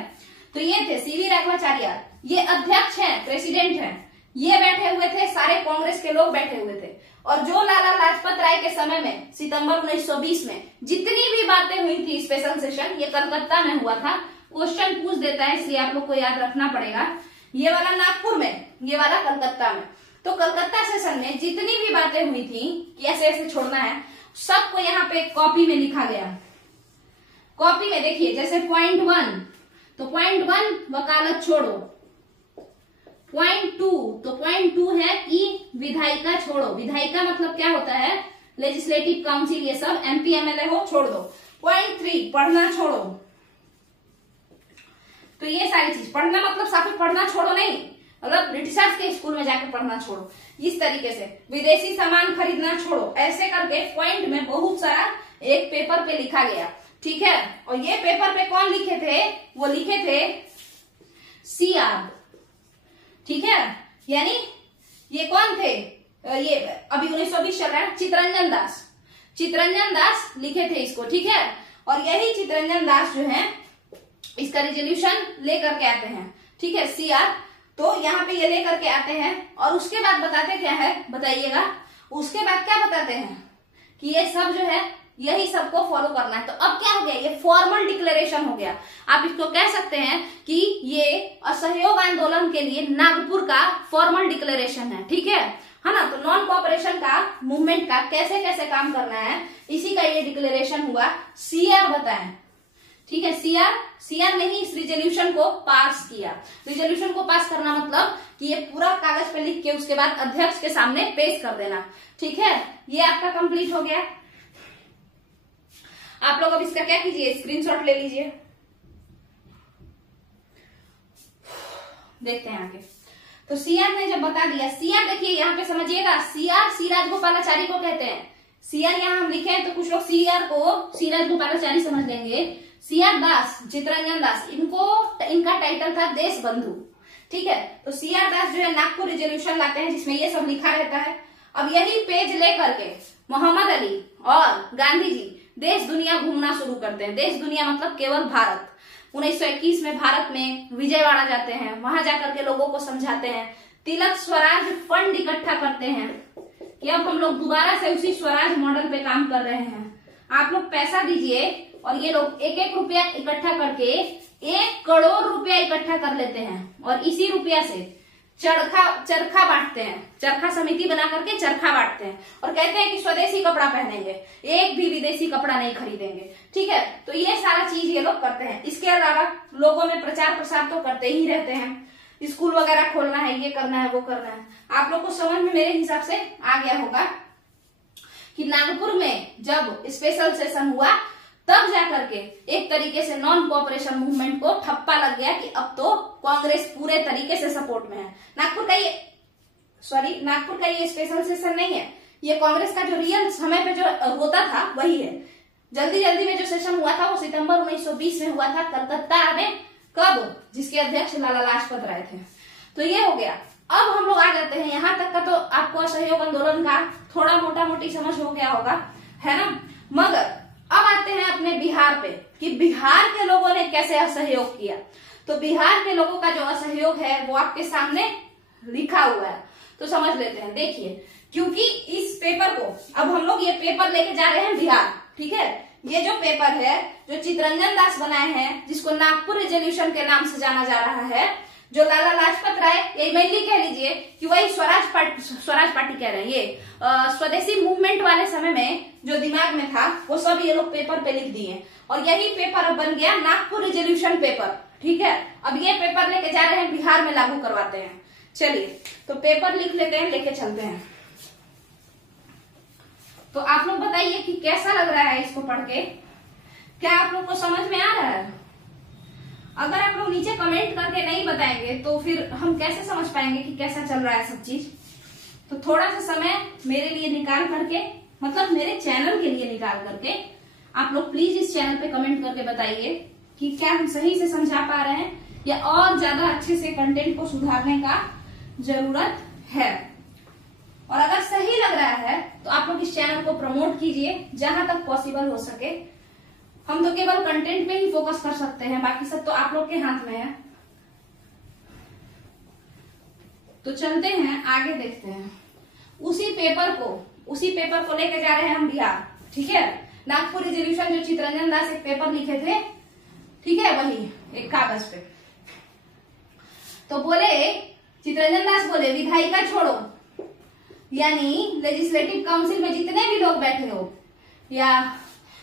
तो ये थे सीवी राघवाचारियार, ये अध्यक्ष हैं, प्रेसिडेंट हैं। ये बैठे हुए थे, सारे कांग्रेस के लोग बैठे हुए थे। और जो लाला लाजपत राय के समय में सितंबर 1920 में जितनी भी बातें हुई थी स्पेशल सेशन, ये कलकत्ता में हुआ था। क्वेश्चन पूछ देता है, इसलिए आप लोग को याद रखना पड़ेगा। ये वाला नागपुर में, ये वाला कलकत्ता में। तो कलकत्ता सेशन में जितनी भी बातें हुई थी कि ऐसे ऐसे छोड़ना है, सबको यहाँ पे कॉपी में लिखा गया। कॉपी में देखिए, जैसे पॉइंट 1, तो पॉइंट 1 वकालत छोड़ो। पॉइंट 2, तो पॉइंट 2 है कि विधायिका छोड़ो। विधायिका मतलब क्या होता है? लेजिस्लेटिव काउंसिल, ये सब एमपी एमएलए हो, छोड़ दो। पॉइंट 3 पढ़ना छोड़ो। तो ये सारी चीज पढ़ना मतलब साथ पढ़ना छोड़ो नहीं, मतलब ब्रिटिशर्स के स्कूल में जाकर पढ़ना छोड़ो, इस तरीके से विदेशी सामान खरीदना छोड़ो, ऐसे करके पॉइंट में बहुत सारा एक पेपर पे लिखा गया, ठीक है। और ये पेपर पे कौन लिखे थे, वो लिखे थे सीआर, ठीक है। यानी ये कौन थे, ये अभी 1920 चल रहा है, चित्तरंजन दास, चित्तरंजन दास लिखे थे इसको, ठीक है। और यही चित्तरंजन दास जो है इसका रिजोल्यूशन लेकर के आते हैं, ठीक है, सीआर। तो यहाँ पे ये लेकर के आते हैं और उसके बाद बताते क्या है, बताइएगा। उसके बाद क्या बताते हैं कि ये सब जो है यही सबको फॉलो करना है। तो अब क्या हो गया, ये फॉर्मल डिक्लेरेशन हो गया। आप इसको कह सकते हैं कि ये असहयोग आंदोलन के लिए नागपुर का फॉर्मल डिक्लेरेशन है, ठीक है ना। तो नॉन कोऑपरेशन का मूवमेंट का कैसे कैसे काम करना है, इसी का ये डिक्लेरेशन हुआ। सीआर बताएं, ठीक है, सीआर ने ही इस रिजोल्यूशन को पास किया। रिजोल्यूशन को पास करना मतलब कि ये पूरा कागज पे लिख के उसके बाद अध्यक्ष के सामने पेश कर देना, ठीक है। ये आपका कंप्लीट हो गया। आप लोग अब इसका क्या कीजिए, स्क्रीनशॉट ले लीजिए। देखते हैं आगे। तो सीआर ने जब बता दिया, सीआर देखिए यहाँ पे समझिएगा, सीआर सी राजगोपालाचारी को कहते हैं। सीआर यहाँ हम लिखे तो कुछ लोग सीआर को सी राजगोपालाचारी समझ लेंगे। सीआर दास, चित्तरंजन दास, इनका टाइटल था देश बंधु, ठीक है। तो सीआर दास जो है नागपुर रिजोल्यूशन लाते हैं जिसमें ये सब लिखा रहता है। अब यही पेज लेकर के मोहम्मद अली और गांधी जी देश दुनिया घूमना शुरू करते हैं। देश दुनिया मतलब केवल भारत। 1921 में भारत में विजयवाड़ा जाते हैं, वहां जाकर के लोगों को समझाते हैं। तिलक स्वराज फंड इकट्ठा करते हैं कि अब हम लोग दोबारा से उसी स्वराज मॉडल पे काम कर रहे हैं, आप लोग पैसा दीजिए। और ये लोग एक एक रुपया इकट्ठा करके 1 करोड़ रुपया इकट्ठा कर लेते हैं और इसी रुपया से चरखा बांटते हैं, चरखा समिति बना करके चरखा बांटते हैं और कहते हैं कि स्वदेशी कपड़ा पहनेंगे, एक भी विदेशी कपड़ा नहीं खरीदेंगे, ठीक है। तो ये सारा चीज ये लोग करते हैं। इसके अलावा लोगों में प्रचार प्रसार तो करते ही रहते हैं, स्कूल वगैरह खोलना है, ये करना है, वो करना है। आप लोग को समझ में मेरे हिसाब से आ गया होगा कि नागपुर में जब स्पेशल सेशन हुआ तब जाकर के एक तरीके से नॉन कोऑपरेशन मूवमेंट को ठप्पा लग गया कि अब तो कांग्रेस पूरे तरीके से सपोर्ट में है। नागपुर का ये स्पेशल सेशन नहीं है, ये कांग्रेस का जो रियल समय पे जो होता था वही है। जल्दी जल्दी में जो सेशन हुआ था वो सितंबर 1920 में हुआ था कलकत्ता में। कब? जिसके अध्यक्ष लाला लाजपत राय थे। तो ये हो गया। अब हम लोग आ जाते हैं, यहाँ तक का तो आपको असहयोग आंदोलन का थोड़ा मोटा मोटी समझ हो गया होगा, है ना। मगर अब आते हैं अपने बिहार पे कि बिहार के लोगों ने कैसे असहयोग किया। तो बिहार के लोगों का जो असहयोग है वो आपके सामने लिखा हुआ है, तो समझ लेते हैं। देखिए, क्योंकि इस पेपर को अब हम लोग ये पेपर लेके जा रहे हैं बिहार, ठीक है। ये जो पेपर है जो चित्तरंजन दास बनाए हैं, जिसको नागपुर रिजोल्यूशन के नाम से जाना जा रहा है, जो लाला लाजपत राय, ये मेनली कह लीजिए कि वही स्वराज पार्टी कह रहे हैं, ये स्वदेशी मूवमेंट वाले समय में जो दिमाग में था वो सब ये लोग पेपर पे लिख दिए और यही पेपर अब बन गया नागपुर रिजोल्यूशन पेपर, ठीक है। अब ये पेपर लेके जा रहे हैं बिहार में लागू करवाते हैं। चलिए, तो पेपर लिख लेते हैं, लेके चलते हैं। तो आप लोग बताइए कि कैसा लग रहा है इसको पढ़ के, क्या आप लोग को समझ में आ रहा है? अगर आप लोग नीचे कमेंट करके नहीं बताएंगे तो फिर हम कैसे समझ पाएंगे कि कैसा चल रहा है सब चीज। तो थोड़ा सा समय मेरे लिए निकाल करके, मतलब मेरे चैनल के लिए निकाल करके आप लोग प्लीज इस चैनल पे कमेंट करके बताइए कि क्या हम सही से समझा पा रहे हैं या और ज्यादा अच्छे से कंटेंट को सुधारने का जरूरत है। और अगर सही लग रहा है तो आप लोग इस चैनल को प्रमोट कीजिए जहां तक पॉसिबल हो सके। हम तो केवल कंटेंट पे ही फोकस कर सकते हैं, बाकी सब तो आप लोग के हाथ में है। तो चलते हैं आगे, देखते हैं। उसी पेपर को लेके जा रहे हैं हम बिहार, ठीक है। नागपुर रिजोल्यूशन जो चित्तरंजन दास एक पेपर लिखे थे, ठीक है, वही एक कागज पे। तो बोले, चित्तरंजन दास बोले विधायिका छोड़ो, यानी लेजिस्लेटिव काउंसिल में जितने भी लोग बैठे हो या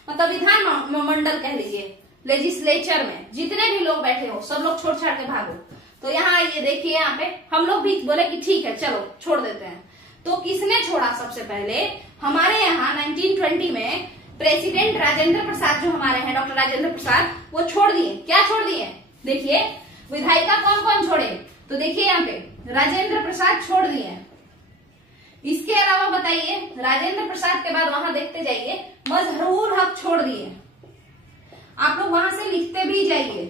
मतलब विधान मंडल कह लीजिए, लेजिस्लेचर में जितने भी लोग बैठे हो सब लोग छोड़ छाड़ के भागो। तो यहाँ ये देखिए, यहाँ पे हम लोग भी बोले कि ठीक है चलो छोड़ देते हैं। तो किसने छोड़ा? सबसे पहले हमारे यहाँ 1920 में प्रेसिडेंट राजेंद्र प्रसाद जो हमारे हैं, डॉक्टर राजेंद्र प्रसाद, वो छोड़ दिए। क्या छोड़ दिए? देखिए, विधायिका कौन कौन छोड़े, तो देखिए यहाँ पे राजेंद्र प्रसाद छोड़ दिए। इसके अलावा बताइए राजेंद्र प्रसाद के बाद वहां देखते जाइए मजहरूल हक छोड़ दिए। आप लोग वहां से लिखते भी जाइए,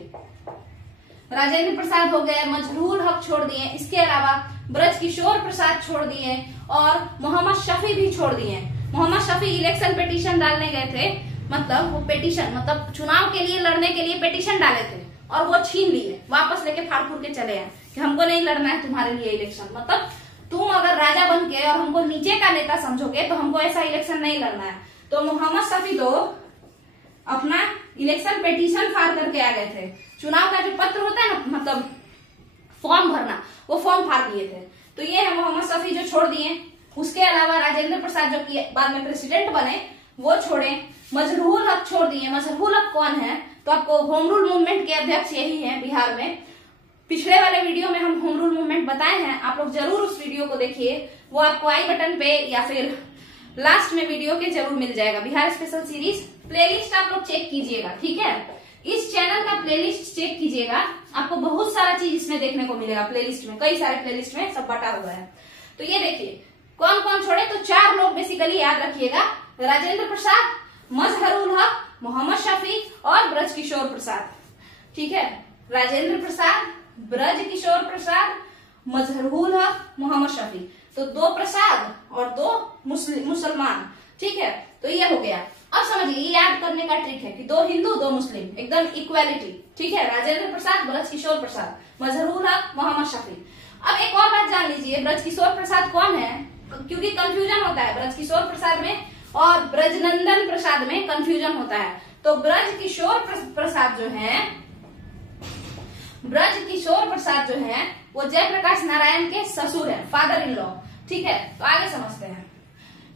राजेंद्र प्रसाद हो गए, मजहरूल हक छोड़ दिए। इसके अलावा ब्रजकिशोर प्रसाद छोड़ दिए और मोहम्मद शफी भी छोड़ दिए। मोहम्मद शफी इलेक्शन पिटीशन डालने गए थे, मतलब वो पिटीशन मतलब चुनाव के लिए लड़ने के लिए पिटीशन डाले थे और वो छीन लिए, वापस लेके फाड़ फूड़ के चले आए कि हमको नहीं लड़ना है तुम्हारे लिए इलेक्शन। मतलब तुम अगर राजा बन के और हमको नीचे का नेता समझोगे तो हमको ऐसा इलेक्शन नहीं लड़ना है। तो मोहम्मद शफी तो अपना इलेक्शन पिटीशन फाड़ करके आ गए थे। चुनाव का जो पत्र होता है ना, मतलब फॉर्म भरना, वो फॉर्म फाड़ दिए थे। तो ये है मोहम्मद शफी जो छोड़ दिए। उसके अलावा राजेंद्र प्रसाद जो कि बाद में प्रेसिडेंट बने वो छोड़े। मजहरूल हक छोड़ दिए। मजहरूल हक कौन है, तो आपको होम रूल मूवमेंट के अध्यक्ष यही है बिहार में। पिछले वाले वीडियो में हम होम रूल मूवमेंट बताए हैं, आप लोग जरूर उस वीडियो को देखिए, वो आपको आई बटन पे या फिर लास्ट में वीडियो के जरूर मिल जाएगा। बिहार स्पेशल सीरीज प्लेलिस्ट आप लोग चेक कीजिएगा, ठीक है। इस चैनल का प्लेलिस्ट चेक कीजिएगा, आपको बहुत सारा चीज इसमें देखने को मिलेगा। प्लेलिस्ट में कई सारे प्लेलिस्ट में सब बटा हुआ है। तो ये देखिए कौन कौन छोड़े, तो 4 लोग बेसिकली याद रखिएगा, राजेंद्र प्रसाद, मजहरूल हक, मोहम्मद शफी और ब्रजकिशोर प्रसाद, ठीक है। राजेंद्र प्रसाद, ब्रजकिशोर प्रसाद, मजहरूल हक, मोहम्मद शफी, तो 2 प्रसाद और 2 मुसलमान, ठीक है। तो ये हो गया। अब समझिए ये याद करने का ट्रिक है कि 2 हिंदू 2 मुस्लिम, एकदम इक्वालिटी, ठीक है। राजेंद्र प्रसाद, ब्रजकिशोर प्रसाद, मजहरूल हक, मोहम्मद शफी। अब एक और बात जान लीजिए, ब्रजकिशोर प्रसाद कौन है, क्योंकि कंफ्यूजन होता है ब्रजकिशोर प्रसाद में और ब्रजनंदन प्रसाद में कंफ्यूजन होता है। तो ब्रजकिशोर प्रसाद जो है, ब्रजकिशोर प्रसाद जो है वो जयप्रकाश नारायण के ससुर है, फादर इन लॉ, ठीक है। तो आगे समझते हैं।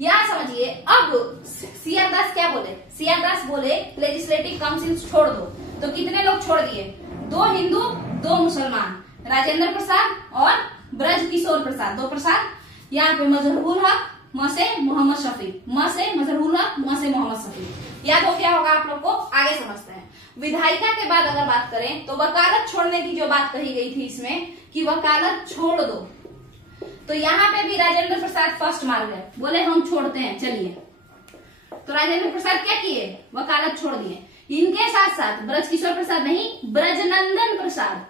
यहाँ समझिए, अब सीआर दास क्या बोले, सीआर दास बोले लेजिस्लेटिव काउंसिल छोड़ दो। तो कितने लोग छोड़ दिए, 2 हिंदू 2 मुसलमान, राजेंद्र प्रसाद और ब्रजकिशोर प्रसाद, 2 प्रसाद। यहाँ पे मजहरूल हक, म से मोहम्मद शफी, म से मजहरूल हक, म से मोहम्मद शफी। याद हो क्या होगा आप लोग को। आगे समझते हैं। विधायिका के बाद अगर बात करें तो वकालत छोड़ने की जो बात कही गई थी इसमें कि वकालत छोड़ दो, तो यहाँ पे भी राजेंद्र प्रसाद फर्स्ट मार गए, बोले हम छोड़ते हैं चलिए। तो राजेंद्र प्रसाद क्या किए, वकालत छोड़ दिए। इनके साथ साथ ब्रजकिशोर प्रसाद नहीं, ब्रजनंदन प्रसाद,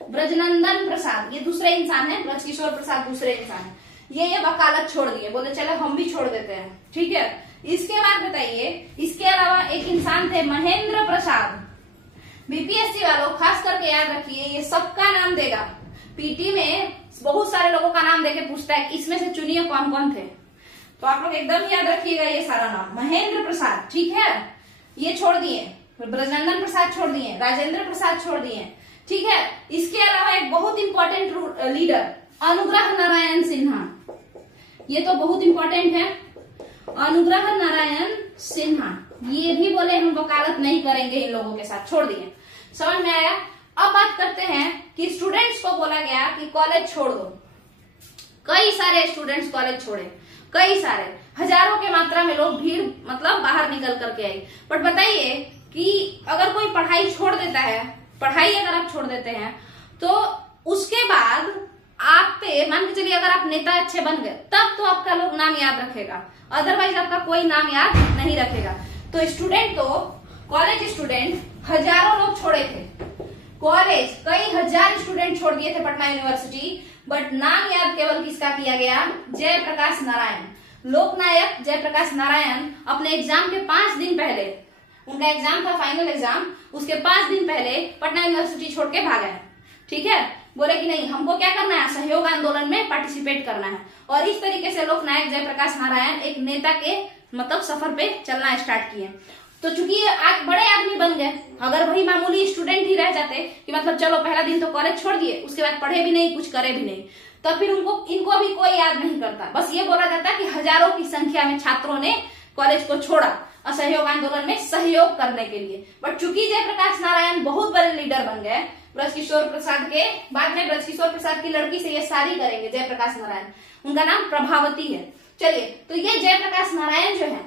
ब्रजनंदन प्रसाद ये दूसरे इंसान है, ब्रजकिशोर प्रसाद दूसरे इंसान है, ये वकालत छोड़ दिए, बोले चलो हम भी छोड़ देते हैं, ठीक है। इसके बाद बताइए, इसके अलावा एक इंसान थे महेंद्र प्रसाद। बीपीएससी वालों खास करके याद रखिए, ये सबका नाम देगा, पीटी में बहुत सारे लोगों का नाम देके पूछता है इसमें से चुनिए कौन कौन थे। तो आप लोग एकदम याद रखिएगा ये सारा नाम। महेंद्र प्रसाद, ठीक है, ये छोड़ दिए। ब्रजनंदन प्रसाद छोड़ दिए, राजेंद्र प्रसाद छोड़ दिए, ठीक है। इसके अलावा एक बहुत इंपॉर्टेंट लीडर अनुग्रह नारायण सिन्हा, ये तो बहुत इंपॉर्टेंट है, अनुग्रह नारायण सिन्हा, ये भी बोले हम वकालत नहीं करेंगे इन लोगों के साथ, छोड़ दिए। समझ में आया। अब बात करते हैं कि स्टूडेंट्स को बोला गया कि कॉलेज छोड़ दो। कई सारे स्टूडेंट्स कॉलेज छोड़े, कई सारे, हजारों के मात्रा में लोग भीड़ मतलब बाहर निकल करके आई। बट बताइए कि अगर कोई पढ़ाई छोड़ देता है, पढ़ाई अगर आप छोड़ देते हैं तो उसके बाद आप पे मान के चलिए अगर आप नेता अच्छे बन गए तब तो आपका लोग नाम याद रखेगा, अदरवाइज आपका कोई नाम याद नहीं रखेगा। तो स्टूडेंट तो कॉलेज स्टूडेंट हजारों लोग छोड़े थे, कॉलेज कई हजार स्टूडेंट छोड़ दिए थे पटना यूनिवर्सिटी, बट नाम याद केवल किसका किया गया, जयप्रकाश नारायण। लोकनायक जयप्रकाश नारायण अपने एग्जाम के 5 दिन पहले, उनका एग्जाम था फाइनल एग्जाम, उसके 5 दिन पहले पटना यूनिवर्सिटी छोड़ के भागे, ठीक है। बोले कि नहीं हमको क्या करना है, सहयोग आंदोलन में पार्टिसिपेट करना है। और इस तरीके से लोकनायक जयप्रकाश नारायण एक नेता के मतलब सफर पे चलना स्टार्ट किए। तो चूंकि बड़े आदमी बन गए, अगर वही मामूली स्टूडेंट ही रह जाते कि मतलब चलो पहला दिन तो कॉलेज छोड़ दिए, उसके बाद पढ़े भी नहीं, कुछ करे भी नहीं, तब फिर इनको भी कोई याद नहीं करता। बस ये बोला जाता कि हजारों की संख्या में छात्रों ने कॉलेज को छोड़ा असहयोग आंदोलन में सहयोग करने के लिए। बट चूंकि जयप्रकाश नारायण बहुत बड़े लीडर बन गए, ब्रजकिशोर प्रसाद के बाद में ब्रजकिशोर प्रसाद की लड़की से ये शादी करेंगे जयप्रकाश नारायण, उनका नाम प्रभावती है। चलिए, तो ये जयप्रकाश नारायण जो है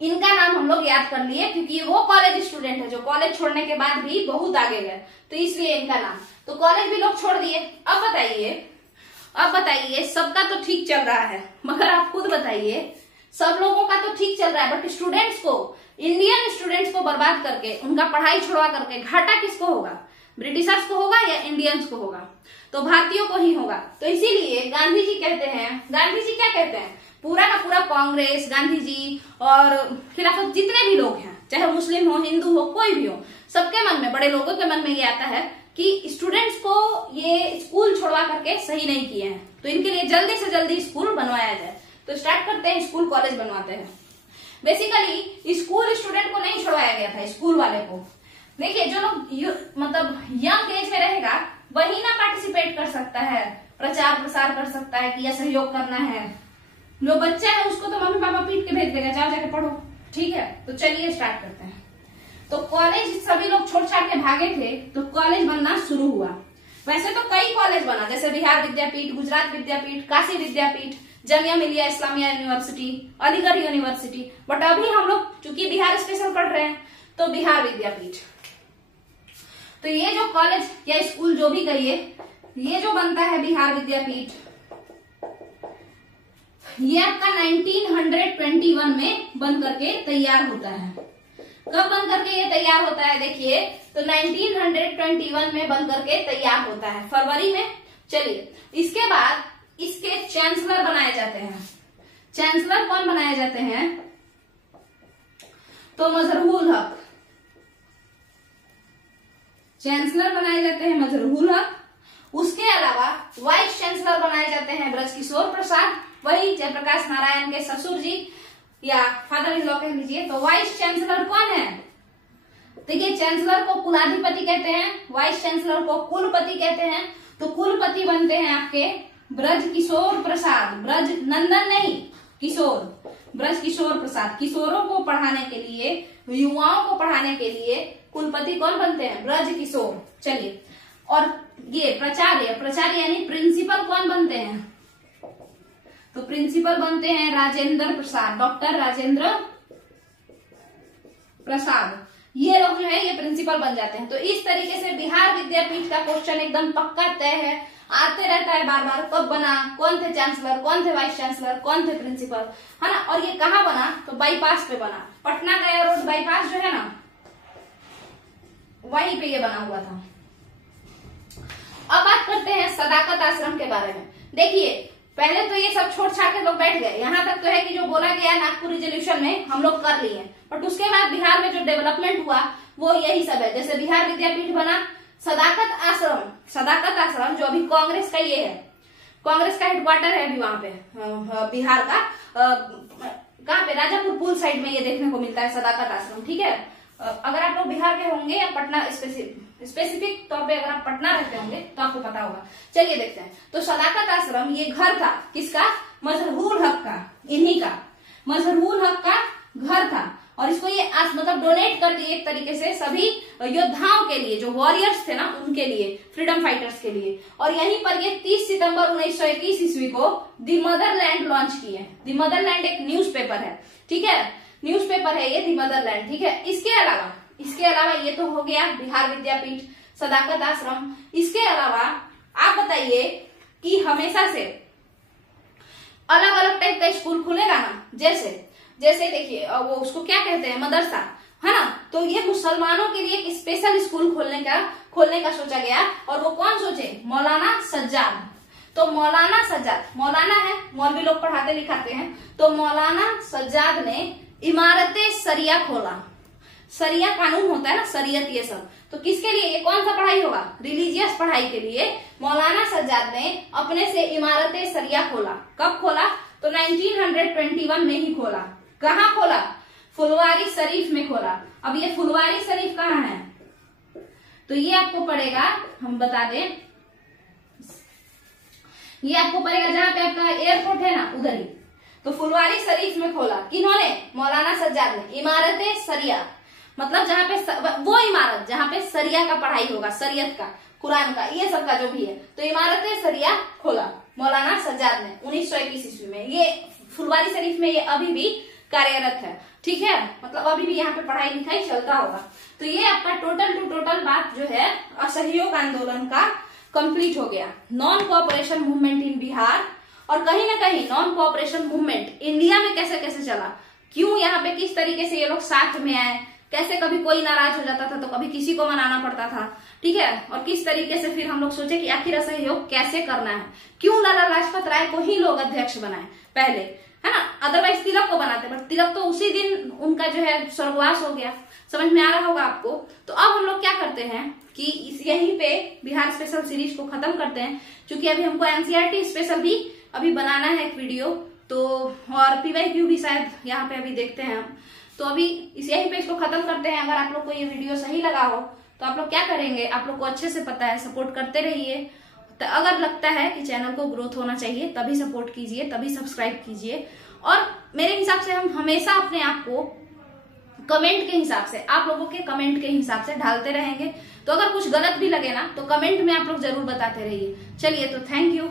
इनका नाम हम लोग याद कर लिए क्योंकि वो कॉलेज स्टूडेंट है जो कॉलेज छोड़ने के बाद भी बहुत आगे गए, तो इसलिए इनका नाम। तो कॉलेज भी लोग छोड़ दिए। अब बताइए सबका तो ठीक चल रहा है, मगर आप खुद बताइए सब लोगों का तो ठीक चल रहा है, बट स्टूडेंट्स को, इंडियन स्टूडेंट्स को बर्बाद करके, उनका पढ़ाई छुड़वा करके घाटा किसको होगा? ब्रिटिशर्स को होगा या इंडियंस को होगा? तो भारतीयों को ही होगा। तो इसीलिए गांधी जी कहते हैं, गांधी जी क्या कहते हैं, पूरा का पूरा कांग्रेस, गांधी जी और खिलाफत जितने भी लोग हैं, चाहे मुस्लिम हो, हिंदू हो, कोई भी हो, सबके मन में, बड़े लोगों के मन में ये आता है कि स्टूडेंट्स को ये स्कूल छोड़वा करके सही नहीं किए हैं, तो इनके लिए जल्दी से जल्दी स्कूल बनवाया जाए। तो स्टार्ट करते हैं, स्कूल कॉलेज बनवाते हैं। बेसिकली स्कूल स्टूडेंट को नहीं छोड़वाया गया था, स्कूल वाले को। देखिए जो लोग मतलब यंग एज में रहेगा वही ना पार्टिसिपेट कर सकता है, प्रचार प्रसार कर सकता है कि यह सहयोग करना है। जो बच्चा है उसको तो मम्मी पापा पीट के भेज देगा, जाओ जाके पढ़ो, ठीक है। तो चलिए स्टार्ट करते हैं। तो कॉलेज सभी लोग छोड़ छाड़ के भागे थे, तो कॉलेज बनना शुरू हुआ। वैसे तो कई कॉलेज बना, जैसे बिहार विद्यापीठ, गुजरात विद्यापीठ, काशी विद्यापीठ, Jamia Millia Islamia university, Aligarh university, but अभी हम लोग चूंकि बिहार स्पेशल पढ़ रहे हैं तो बिहार विद्यापीठ। तो ये जो कॉलेज या स्कूल जो भी कहिए, ये जो बनता है बिहार विद्यापीठ, ये आपका 1921 में बन करके तैयार होता है। कब बन करके ये तैयार होता है? देखिए, तो 1921 में बन करके तैयार होता है, फरवरी में। चलिए, इसके बाद इसके चांसलर बनाए जाते हैं। चांसलर कौन बनाए जाते हैं? तो मजहरूल हक। चांसलर बनाए जाते हैं मजहरूल हक। उसके अलावा वाइस चांसलर बनाए जाते हैं ब्रजकिशोर प्रसाद, वही जयप्रकाश नारायण के ससुर जी या फादर इन लॉ कह लीजिए। तो वाइस चांसलर कौन है? देखिए, चांसलर को कुलाधिपति कहते हैं, वाइस चांसलर को कुलपति कहते हैं। तो कुलपति बनते हैं आपके ब्रजकिशोर प्रसाद, ब्रज नंदन नहीं, किशोर, ब्रजकिशोर प्रसाद। किशोरों को पढ़ाने के लिए, युवाओं को पढ़ाने के लिए कुलपति कौन बनते हैं? ब्रजकिशोर। चलिए, और ये प्राचार्य यानी प्रिंसिपल कौन बनते हैं? तो प्रिंसिपल बनते हैं राजेंद्र प्रसाद, डॉक्टर राजेंद्र प्रसाद। ये लोग जो है ये प्रिंसिपल बन जाते हैं। तो इस तरीके से बिहार विद्यापीठ का क्वेश्चन एकदम पक्का तय है, आते रहता है बार बार। कब बना, कौन थे चांसलर, कौन थे वाइस चांसलर, कौन थे प्रिंसिपल, है ना। और ये कहाँ बना? तो बाईपास पे बना, पटना गया रोड बाईपास जो है ना, वहीं पे ये बना हुआ था। अब बात करते हैं सदाकत आश्रम के बारे में। देखिए, पहले तो ये सब छोड़ छाड़ के लोग बैठ गए, यहाँ तक तो है कि जो बोला गया नागपुर रिजोल्यूशन में हम लोग कर लिए, बट उसके बाद बिहार में जो डेवलपमेंट हुआ वो यही सब है। जैसे बिहार विद्यापीठ बना, सदाकत आश्रम जो अभी कांग्रेस का ये है, कांग्रेस का हेडक्वार्टर है अभी वहां पे बिहार का, कहाँ पे? राजापुर पुल साइड में ये देखने को मिलता है सदाकत आश्रम, ठीक है। अगर आप लोग बिहार के होंगे या पटना, स्पेसिफिक तौर पे अगर आप पटना रहते होंगे तो आपको पता होगा। चलिए देखते हैं। तो सदाकत आश्रम ये घर था किसका? मजहरूल हक का, इन्हीं का, मजहरूल हक का घर था। और इसको ये मतलब डोनेट कर दिए एक तरीके से सभी योद्धाओं के लिए, जो वॉरियर्स थे ना उनके लिए, फ्रीडम फाइटर्स के लिए। और यहीं पर ये 30 सितंबर 1921 ईस्वी को दी मदरलैंड लॉन्च किए। दी मदरलैंड एक न्यूज़पेपर है, ठीक है, न्यूज़पेपर है ये दी मदरलैंड, ठीक है। इसके अलावा ये तो हो गया बिहार विद्यापीठ, सदाकत आश्रम। इसके अलावा आप बताइए कि हमेशा से अलग अलग टाइप का स्कूल खुलेगा ना, जैसे देखिए वो उसको क्या कहते हैं, मदरसा, है ना। तो ये मुसलमानों के लिए एक स्पेशल स्कूल खोलने का सोचा गया। और वो कौन सोचे? मौलाना सज्जाद। तो मौलाना सज्जाद, मौलाना है, मौलवी लोग पढ़ाते लिखाते हैं, तो मौलाना सज्जाद ने इमारते सरिया खोला। सरिया कानून होता है ना, शरीयत, ये सब। तो किसके लिए? ये कौन सा पढ़ाई होगा? रिलीजियस पढ़ाई के लिए मौलाना सज्जाद ने अपने से इमारते सरिया खोला। कब खोला? तो 1921 में ही खोला। कहाँ खोला? फुलवारी शरीफ में खोला। अब ये फुलवारी शरीफ कहाँ है? तो ये आपको पड़ेगा, हम बता दें, ये आपको पड़ेगा जहाँ पे आपका एयरपोर्ट है ना, उधर ही। तो फुलवारी शरीफ में खोला किन्होंने? मौलाना सज्जाद ने। इमारते सरिया मतलब जहाँ पे वो इमारत जहाँ पे सरिया का पढ़ाई होगा, शरीयत का, कुरान का, ये सब का जो भी है। तो इमारते सरिया खोला मौलाना सज्जाद ने 1921 ईस्वी में। ये फुलवारी शरीफ में ये अभी भी कार्यरत है। ठीक है, मतलब अभी भी यहाँ पे पढ़ाई लिखाई चलता होगा। तो ये आपका टोटल टू टोटल बात जो है असहयोग आंदोलन का कंप्लीट हो गया। Non cooperation movement in Bihar, और कहीं ना कहीं नॉन कोऑपरेशन मूवमेंट इंडिया में कैसे कैसे चला, क्यों यहाँ पे किस तरीके से ये लोग साथ में आए, कैसे कभी कोई नाराज हो जाता था तो कभी किसी को मनाना पड़ता था। ठीक है, और किस तरीके से फिर हम लोग सोचे कि आखिर असहयोग कैसे करना है, क्यों लाला लाजपत राय को ही लोग अध्यक्ष बनाए पहले, है ना, अदरवाइज तिलक को बनाते, बट तिलक तो उसी दिन उनका जो है स्वर्गवास हो गया। समझ में आ रहा होगा आपको। तो अब हम लोग क्या करते हैं कि यहीं पे बिहार स्पेशल सीरीज को खत्म करते हैं, क्योंकि अभी हमको एनसीईआरटी स्पेशल भी अभी बनाना है एक वीडियो, तो और पीवाईक्यू भी शायद यहाँ पे अभी देखते हैं हम। तो अभी यहीं पे इसको खत्म करते हैं। अगर आप लोग को ये वीडियो सही लगा हो तो आप लोग क्या करेंगे, आप लोग को अच्छे से पता है, सपोर्ट करते रहिए। तो अगर लगता है कि चैनल को ग्रोथ होना चाहिए तभी सपोर्ट कीजिए, तभी सब्सक्राइब कीजिए। और मेरे हिसाब से हम हमेशा अपने आप को कमेंट के हिसाब से, आप लोगों के कमेंट के हिसाब से ढालते रहेंगे। तो अगर कुछ गलत भी लगे ना तो कमेंट में आप लोग जरूर बताते रहिए। चलिए, तो थैंक यू।